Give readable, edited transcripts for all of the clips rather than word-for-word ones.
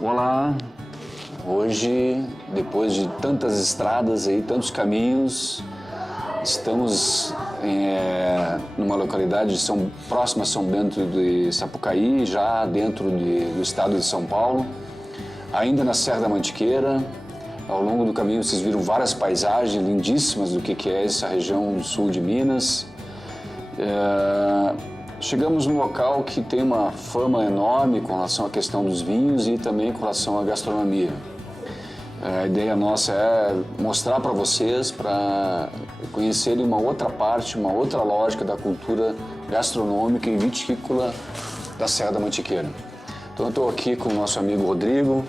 olá. Hoje, depois de tantas estradas e tantos caminhos, estamos numa localidade próxima a São Bento de Sapucaí, já dentro do estado de São Paulo, ainda na Serra da Mantiqueira. Ao longo do caminho vocês viram várias paisagens lindíssimas do que é essa região do sul de Minas. Chegamos num local que tem uma fama enorme com relação à questão dos vinhos e também com relação à gastronomia. A ideia nossa é mostrar para vocês, para conhecerem uma outra parte, uma outra lógica da cultura gastronômica e vitícola da Serra da Mantiqueira. Então eu estou aqui com o nosso amigo Rodrigo,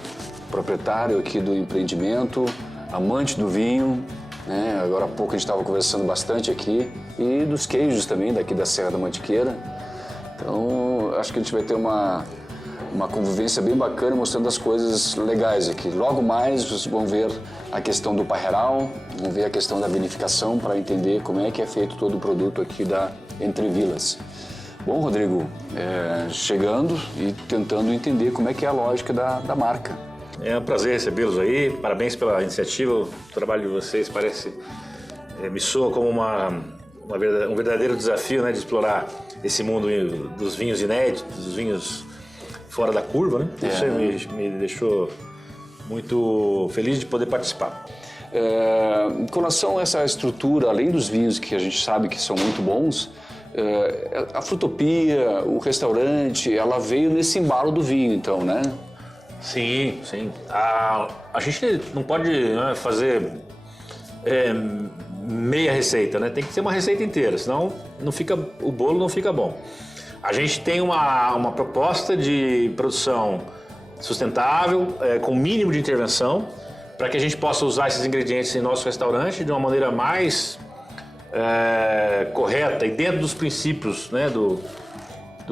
proprietário aqui do empreendimento, amante do vinho, né? Agora há pouco a gente estava conversando bastante aqui, e dos queijos também, daqui da Serra da Mantiqueira. Então acho que a gente vai ter uma convivência bem bacana, mostrando as coisas legais aqui. Logo mais vocês vão ver a questão do parreiral, vão ver a questão da vinificação para entender como é que é feito todo o produto aqui da Entre Vilas. Bom, Rodrigo, chegando e tentando entender como é que é a lógica da marca. É um prazer recebê-los aí, parabéns pela iniciativa, o trabalho de vocês me soa como um verdadeiro desafio, né, de explorar esse mundo dos vinhos inéditos, dos vinhos fora da curva, né? Isso me deixou muito feliz de poder participar. Com relação a essa estrutura, além dos vinhos que a gente sabe que são muito bons, a Frutopia, o restaurante, ela veio nesse embalo do vinho, então, né? Sim. A gente não pode, né, fazer meia receita, né? Tem que ser uma receita inteira, senão o bolo não fica bom. A gente tem uma proposta de produção sustentável, com mínimo de intervenção, para que a gente possa usar esses ingredientes em nosso restaurante de uma maneira mais correta e dentro dos princípios, né, do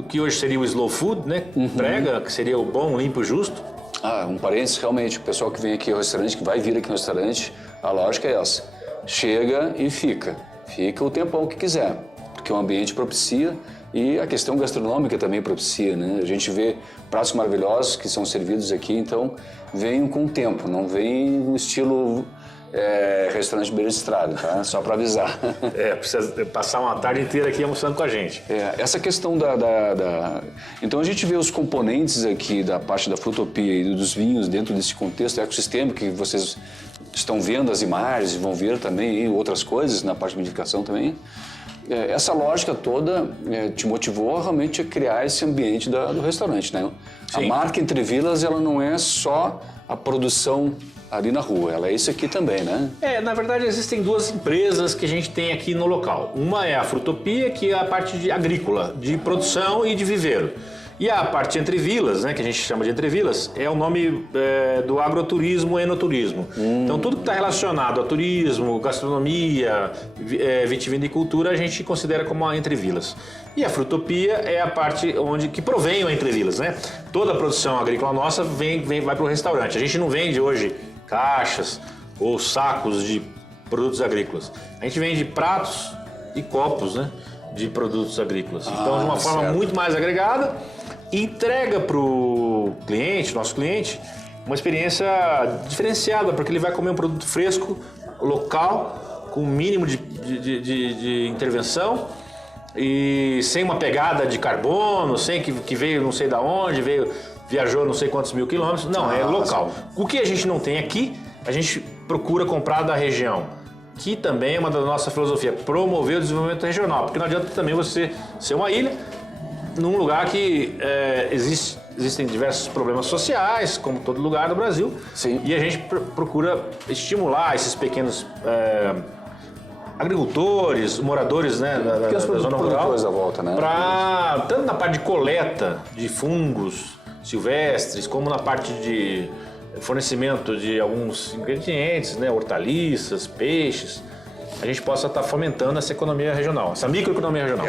que hoje seria o slow food, né, prega, que seria o bom, limpo e justo. Um parênteses, realmente, o pessoal que vem aqui ao restaurante, que vai vir aqui no restaurante, a lógica é essa: chega e fica o tempão que quiser, porque o ambiente propicia. E a questão gastronômica também propicia, né? A gente vê pratos maravilhosos que são servidos aqui, então venham com o tempo, não vem no estilo restaurante beira de estrada, tá? Só para avisar. Precisa passar uma tarde inteira aqui almoçando com a gente. Essa questão Então a gente vê os componentes aqui da parte da Frutopia e dos vinhos dentro desse contexto ecossistêmico que vocês estão vendo as imagens, vão ver também outras coisas na parte de vinificação também. Essa lógica toda te motivou realmente a criar esse ambiente do restaurante, né? Sim. A marca Entre Vilas, ela não é só a produção ali na rua, ela é isso aqui também, né? Na verdade existem duas empresas que a gente tem aqui no local. Uma é a Frutopia, que é a parte agrícola, de produção e de viveiro. E a parte Entre Vilas, né, que a gente chama de Entre Vilas, é o nome do agroturismo e enoturismo. Então tudo que está relacionado a turismo, gastronomia, vitivinicultura, a gente considera como a Entre Vilas. E a Frutopia é a parte que provém a Entre Vilas, né? Toda a produção agrícola nossa vai para o restaurante. A gente não vende hoje caixas ou sacos de produtos agrícolas. A gente vende pratos e copos, né, de produtos agrícolas. Então, de uma forma muito mais agregada, entrega para o cliente, nosso cliente, uma experiência diferenciada, porque ele vai comer um produto fresco, local, com o mínimo de intervenção e sem uma pegada de carbono, sem que veio não sei da onde, viajou não sei quantos mil quilômetros. Não, é local. O que a gente não tem aqui, a gente procura comprar da região, que também é uma da nossa filosofia, promover o desenvolvimento regional, porque não adianta também você ser uma ilha num lugar que existem diversos problemas sociais, como todo lugar do Brasil. Sim. E a gente procura estimular esses pequenos agricultores, moradores, né, da zona rural, da volta, né? Tanto na parte de coleta de fungos silvestres, como na parte de fornecimento de alguns ingredientes, né, hortaliças, peixes, a gente possa estar fomentando essa economia regional, essa microeconomia regional.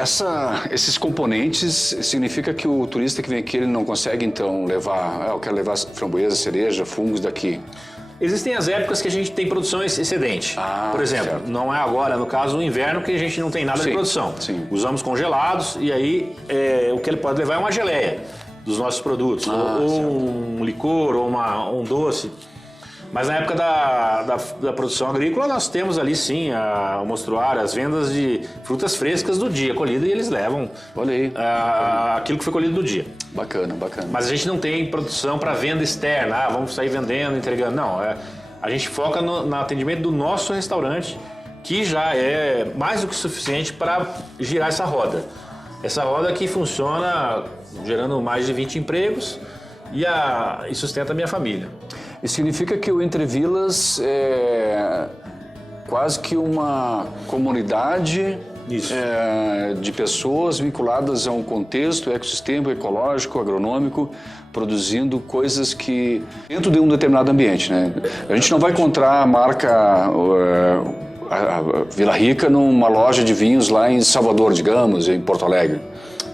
Esses componentes significa que o turista que vem aqui ele não consegue então levar, eu quero levar framboesa, cereja, fungos daqui. Existem as épocas que a gente tem produção excedente. Por exemplo, certo. Não é agora, no caso, o inverno, que a gente não tem nada de produção. Sim. Usamos congelados e aí o que ele pode levar é uma geleia. dos nossos produtos, ou um licor, ou um doce. Mas na época da produção agrícola, nós temos ali sim o mostruário, as vendas de frutas frescas do dia colhidas e eles levam aquilo que foi colhido do dia. Bacana, bacana. Mas a gente não tem produção para venda externa, vamos sair vendendo, entregando. Não, a gente foca no atendimento do nosso restaurante, que já é mais do que suficiente para girar essa roda. Essa roda que funciona gerando mais de 20 empregos e sustenta a minha família. E significa que o Entre Vilas é quase que uma comunidade de pessoas vinculadas a um contexto, ecossistema ecológico, agronômico, produzindo coisas que dentro de um determinado ambiente, né? A gente não vai encontrar a marca a Vila Rica numa loja de vinhos lá em Salvador, digamos, em Porto Alegre.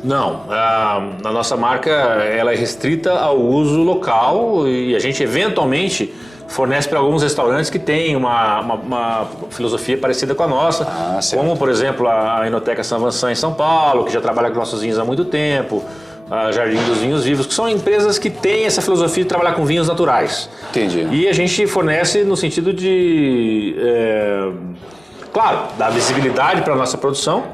Não, a nossa marca ela é restrita ao uso local e a gente eventualmente fornece para alguns restaurantes que têm uma filosofia parecida com a nossa, como por exemplo a Enoteca São Vincent em São Paulo, que já trabalha com nossos vinhos há muito tempo, a Jardim dos Vinhos Vivos, que são empresas que têm essa filosofia de trabalhar com vinhos naturais. Entendi. E a gente fornece no sentido de... claro, dar visibilidade para a nossa produção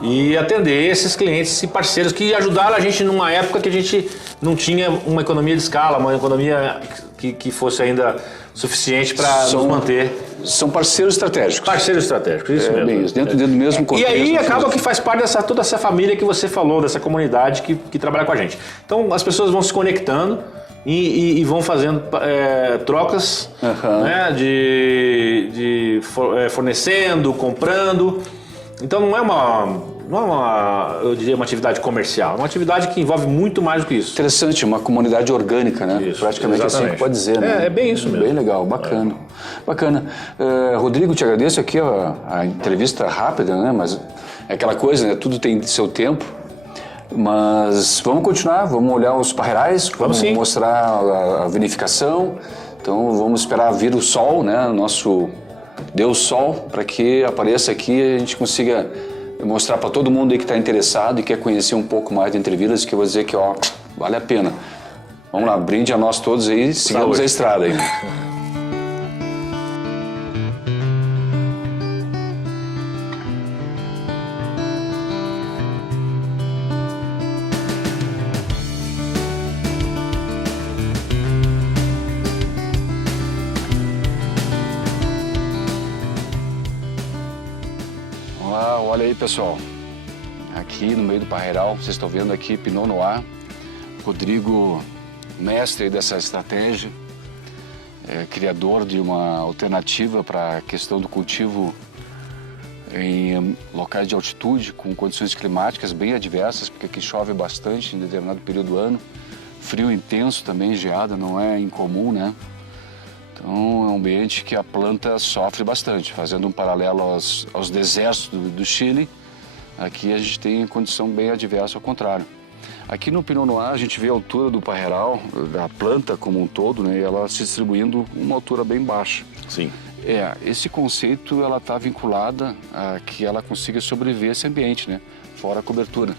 e atender esses clientes e parceiros que ajudaram a gente numa época que a gente não tinha uma economia de escala, uma economia que fosse ainda suficiente para nos manter. São parceiros estratégicos. Parceiros estratégicos, isso mesmo. Bem isso, dentro do mesmo contexto. E aí acaba que faz parte toda essa família que você falou, dessa comunidade que trabalha com a gente. Então as pessoas vão se conectando e vão fazendo trocas, né, de fornecendo, comprando. Então não é eu diria uma atividade comercial, é uma atividade que envolve muito mais do que isso. Interessante, uma comunidade orgânica, né? Isso, praticamente exatamente. assim que pode dizer, né? É bem isso mesmo. Bem legal, bacana. Bacana. Rodrigo, te agradeço aqui a entrevista rápida, né? Mas é aquela coisa, né? Tudo tem seu tempo. Mas vamos continuar, vamos olhar os parreirais, vamos mostrar a vinificação. Então vamos esperar vir o sol, né? Nosso Deus Sol, para que apareça aqui e a gente consiga mostrar para todo mundo aí que está interessado e quer conhecer um pouco mais de Entre Vilas, que eu vou dizer que vale a pena. Vamos lá, brinde a nós todos aí, sigamos a estrada aí. Olha aí, pessoal, aqui no meio do parreiral, vocês estão vendo aqui Pinot Noir, Rodrigo, mestre dessa estratégia, criador de uma alternativa para a questão do cultivo em locais de altitude, com condições climáticas bem adversas, porque aqui chove bastante em determinado período do ano, frio intenso também, geada, não é incomum, né? Então é um ambiente que a planta sofre bastante. Fazendo um paralelo aos desertos do Chile, aqui a gente tem condição bem adversa ao contrário. Aqui no Pinot Noir a gente vê a altura do parreiral, da planta como um todo, né, e ela se distribuindo uma altura bem baixa. Sim. Esse conceito ela está vinculada a que ela consiga sobreviver a esse ambiente, né, fora a cobertura.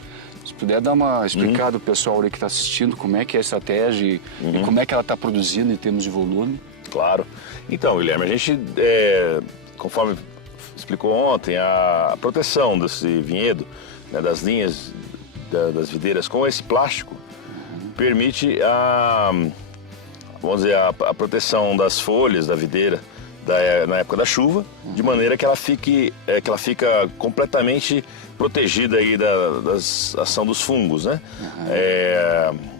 Se puder dar uma explicada pro pessoal ali que está assistindo como é que é a estratégia e como é que ela está produzindo em termos de volume. Claro. Então, Guilherme, a gente, conforme explicou ontem, a proteção desse vinhedo, né, das linhas das videiras com esse plástico, permite vamos dizer, a proteção das folhas da videira na época da chuva, de maneira que ela fica completamente protegida aí da ação dos fungos, né?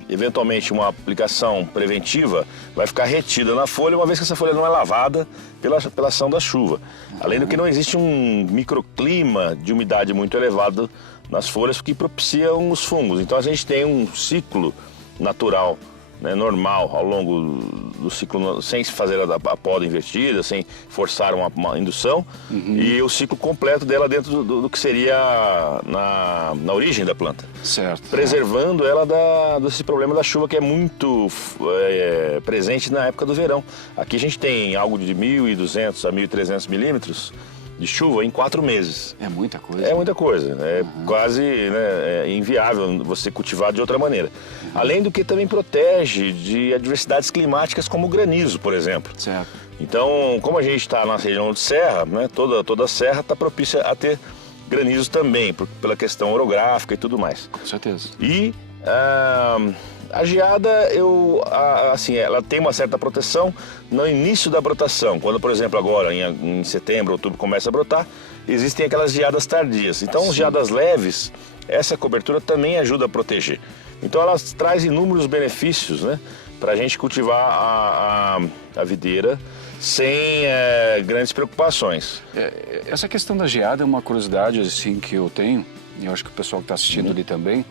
Eventualmente uma aplicação preventiva vai ficar retida na folha, uma vez que essa folha não é lavada pela ação da chuva. Além do que não existe um microclima de umidade muito elevado nas folhas que propiciam os fungos. Então a gente tem um ciclo natural, né, normal ao longo do ciclo, sem se fazer a poda invertida, sem forçar uma indução, e o ciclo completo dela dentro do que seria na origem da planta. Certo. Preservando ela desse problema da chuva que é muito presente na época do verão. Aqui a gente tem algo de 1.200 a 1.300 milímetros de chuva em 4 meses. É muita coisa. É muita coisa, é quase, né, é inviável você cultivar de outra maneira. Além do que também protege de adversidades climáticas como o granizo, por exemplo. Certo. Então, como a gente está na região de serra, né, toda a serra está propícia a ter granizo também, pela questão orográfica e tudo mais. Com certeza. E a geada, assim, ela tem uma certa proteção no início da brotação. Quando, por exemplo, agora em setembro, outubro começa a brotar, existem aquelas geadas tardias. Então, geadas leves, essa cobertura também ajuda a proteger. Então, ela traz inúmeros benefícios, né, para a gente cultivar a videira sem grandes preocupações. Essa questão da geada é uma curiosidade assim que eu tenho, e eu acho que o pessoal que está assistindo ali também,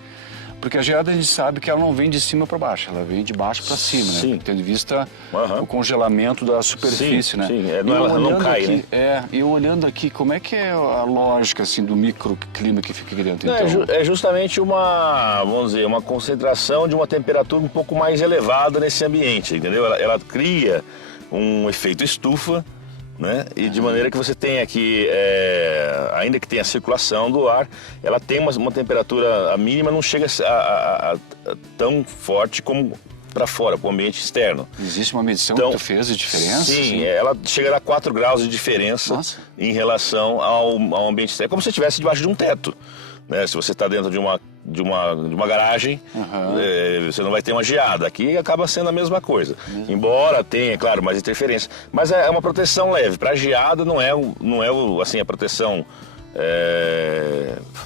porque a geada a gente sabe que ela não vem de cima para baixo, ela vem de baixo para cima, né? Sim. Tendo em vista o congelamento da superfície, Sim, né? sim. Ela não cai, aqui, né? E eu olhando aqui, como é que é a lógica assim, do microclima que fica aqui dentro? Não, Então, é justamente vamos dizer, uma concentração de uma temperatura um pouco mais elevada nesse ambiente, entendeu? Ela cria um efeito estufa, né? E de maneira que você tem aqui, ainda que tenha a circulação do ar, ela tem uma temperatura, a mínima não chega a tão forte como para fora, para o ambiente externo. existe uma medição Então, que tu fez de diferença? Sim, ela chega a 4 graus de diferença em relação ao ambiente externo, como se você estivesse debaixo de um teto. Né? Se você está dentro de uma garagem, você não vai ter uma geada. Aqui acaba sendo a mesma coisa. Embora tenha, claro, mais interferência. Mas é uma proteção leve. Para a geada não é assim, a proteção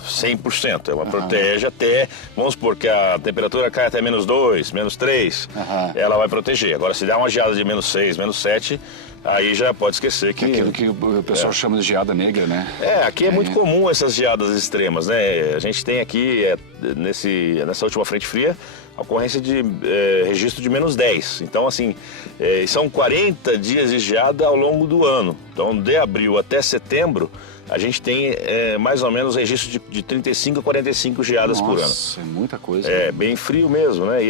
100%. Ela protege até, vamos supor que a temperatura cai até -2, -3, ela vai proteger. Agora, se der uma geada de -6, -7, aí já pode esquecer que... Aquilo que o pessoal chama de geada negra, né? Aqui é muito comum essas geadas extremas, né? A gente tem aqui, nessa última frente fria, a ocorrência de registro de -10. Então, assim, são 40 dias de geada ao longo do ano. Então, de abril até setembro, a gente tem mais ou menos registro de 35 a 45 geadas por ano. Nossa, é muita coisa. É, bem frio mesmo, né?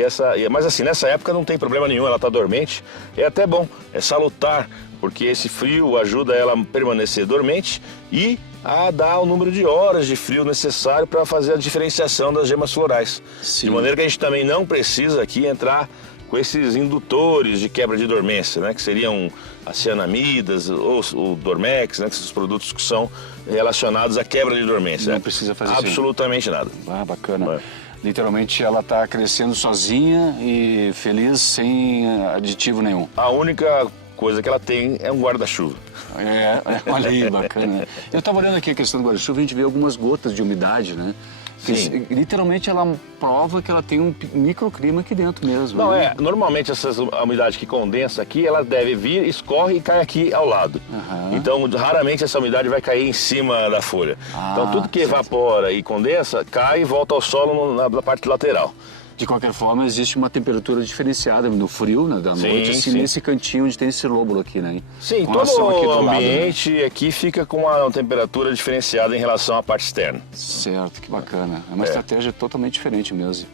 Mas assim, nessa época não tem problema nenhum, ela está dormente. É até bom, é salutar, porque esse frio ajuda ela a permanecer dormente e a dar o número de horas de frio necessário para fazer a diferenciação das gemas florais. Sim. De maneira que a gente também não precisa aqui entrar com esses indutores de quebra de dormência, né? Que seriam as cianamidas ou o Dormex, né? Que são os produtos que são relacionados à quebra de dormência. Não precisa fazer absolutamente nada. Ah, bacana. Literalmente ela está crescendo sozinha e feliz, sem aditivo nenhum. A única coisa que ela tem é um guarda-chuva. Olha aí, bacana. Eu estava olhando aqui a questão do guarda-chuva, a gente vê algumas gotas de umidade, né? Sim. Literalmente ela prova que ela tem um microclima aqui dentro mesmo. Não, né? normalmente a umidade que condensa aqui, ela deve vir, escorre e cai aqui ao lado. Então, raramente essa umidade vai cair em cima da folha. Então, tudo que evapora e condensa, cai e volta ao solo na parte lateral. De qualquer forma, existe uma temperatura diferenciada no frio, né, da noite, assim, sim. nesse cantinho onde tem esse lóbulo aqui, né? Sim, Com todo relação aqui do o lado, né? ambiente aqui fica com uma temperatura diferenciada em relação à parte externa. Certo, que bacana. É uma estratégia totalmente diferente mesmo.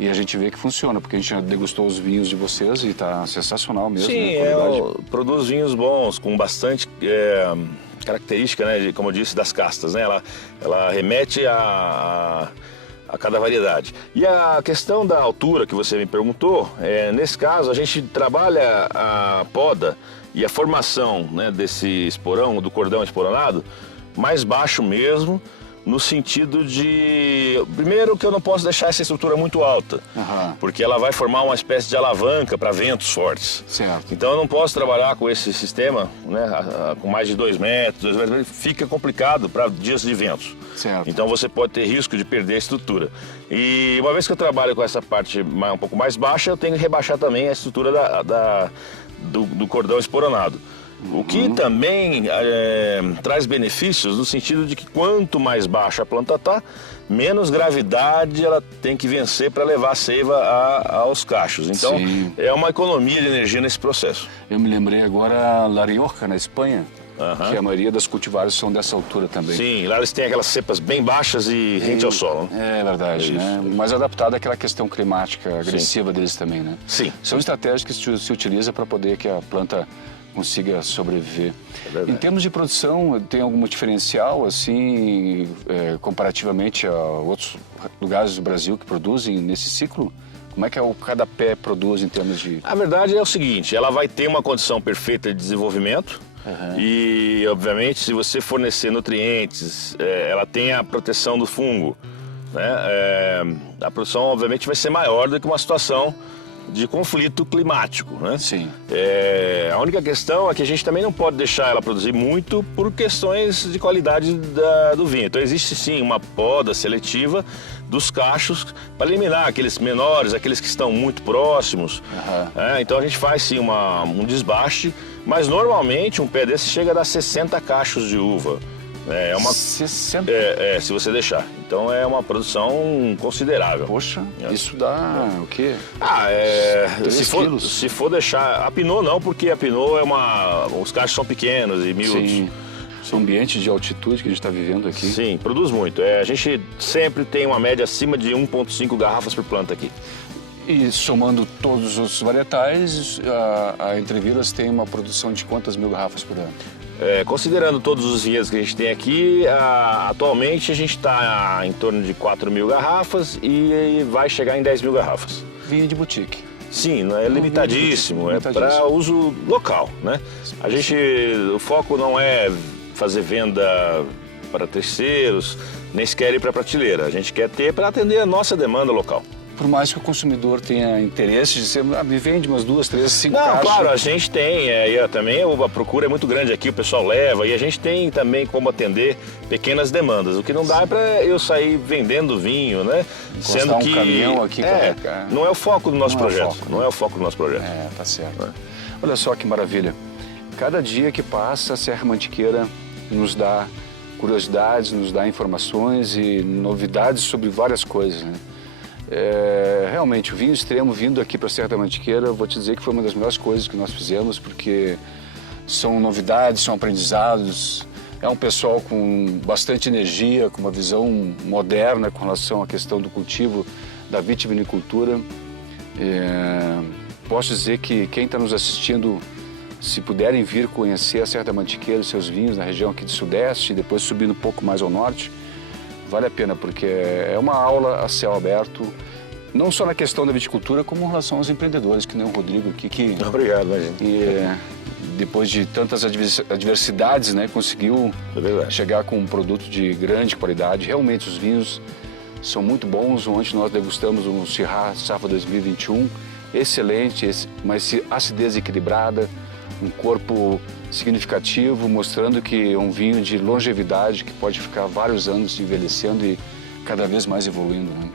E a gente vê que funciona, porque a gente já degustou os vinhos de vocês e está sensacional mesmo. Sim, né? Qualidade. Produz vinhos bons, com bastante característica, né, como eu disse, das castas. Né? Ela remete a cada variedade. E a questão da altura que você me perguntou, nesse caso a gente trabalha a poda e a formação, né, desse esporão, do cordão esporonado, mais baixo mesmo, no sentido de... Primeiro que eu não posso deixar essa estrutura muito alta, porque ela vai formar uma espécie de alavanca para ventos fortes. Certo. Então eu não posso trabalhar com esse sistema, né, com mais de 2 metros, fica complicado para dias de ventos. Certo. Então você pode ter risco de perder a estrutura. E uma vez que eu trabalho com essa parte um pouco mais baixa, eu tenho que rebaixar também a estrutura do cordão esporonado. O que também traz benefícios no sentido de que quanto mais baixa a planta está, menos gravidade ela tem que vencer para levar a seiva aos cachos. Então, Sim. é uma economia de energia nesse processo. Eu me lembrei agora La Rioja, na Espanha. que a maioria das cultivares são dessa altura também. Sim, lá eles têm aquelas cepas bem baixas e rente ao solo. Né? É verdade, né? Mais adaptada àquela questão climática agressiva deles também, né? Sim. São estratégias que se utiliza para poder que a planta consiga sobreviver. Em termos de produção, tem algum diferencial, assim, comparativamente a outros lugares do Brasil que produzem nesse ciclo? Como é que cada pé produz em termos de... A verdade é o seguinte, ela vai ter uma condição perfeita de desenvolvimento e, obviamente, se você fornecer nutrientes, ela tem a proteção do fungo, né? A produção, obviamente, vai ser maior do que uma situação de conflito climático, né? Sim. A única questão é que a gente também não pode deixar ela produzir muito por questões de qualidade do vinho. Então existe sim uma poda seletiva dos cachos para eliminar aqueles menores, aqueles que estão muito próximos. Então a gente faz sim um desbaste, mas normalmente um pé desse chega a dar 60 cachos de uva. 60? Se você deixar. Então é uma produção considerável. Poxa, isso dá o quê? Se for deixar... A Pinot não, porque a Pinot os cachos são pequenos e miúdos. Sim. Esse ambiente de altitude que a gente está vivendo aqui. Sim, produz muito. A gente sempre tem uma média acima de 1,5 garrafas por planta aqui. E somando todos os varietais, a Entre Vilas tem uma produção de quantas mil garrafas por ano? Considerando todos os vinhedos que a gente tem aqui, atualmente a gente está em torno de 4 mil garrafas e vai chegar em 10 mil garrafas. Vinho de boutique. Sim, não é limitadíssimo, é para uso local, né? O foco não é fazer venda para terceiros, nem sequer ir para prateleira. A gente quer ter para atender a nossa demanda local. Por mais que o consumidor tenha interesse de ser, me vende umas 2, 3, 5 caixas. Não, claro, a gente tem, também a procura é muito grande aqui, o pessoal leva, e a gente tem também como atender pequenas demandas. O que não dá é para eu sair vendendo vinho, né? Sendo que caminhão aqui, não é o foco do nosso projeto. Não é o foco do nosso projeto. Tá certo. Olha só que maravilha. Cada dia que passa, a Serra Mantiqueira nos dá curiosidades, nos dá informações e novidades sobre várias coisas, né? Realmente, o vinho extremo vindo aqui para a Serra da Mantiqueira, vou te dizer que foi uma das melhores coisas que nós fizemos, porque são novidades, são aprendizados, é um pessoal com bastante energia, com uma visão moderna com relação à questão do cultivo da vitivinicultura. Posso dizer que quem está nos assistindo, se puderem vir conhecer a Serra da Mantiqueira, os seus vinhos na região aqui do Sudeste, e depois subindo um pouco mais ao Norte, vale a pena, porque é uma aula a céu aberto, não só na questão da viticultura, como em relação aos empreendedores, que nem o Rodrigo aqui, que... Obrigado, imagina. E depois de tantas adversidades, né, conseguiu chegar com um produto de grande qualidade. Realmente os vinhos são muito bons. Ontem nós degustamos um Syrah Safra 2021, excelente, mas acidez equilibrada, um corpo significativo, mostrando que é um vinho de longevidade que pode ficar vários anos envelhecendo e cada vez mais evoluindo, né?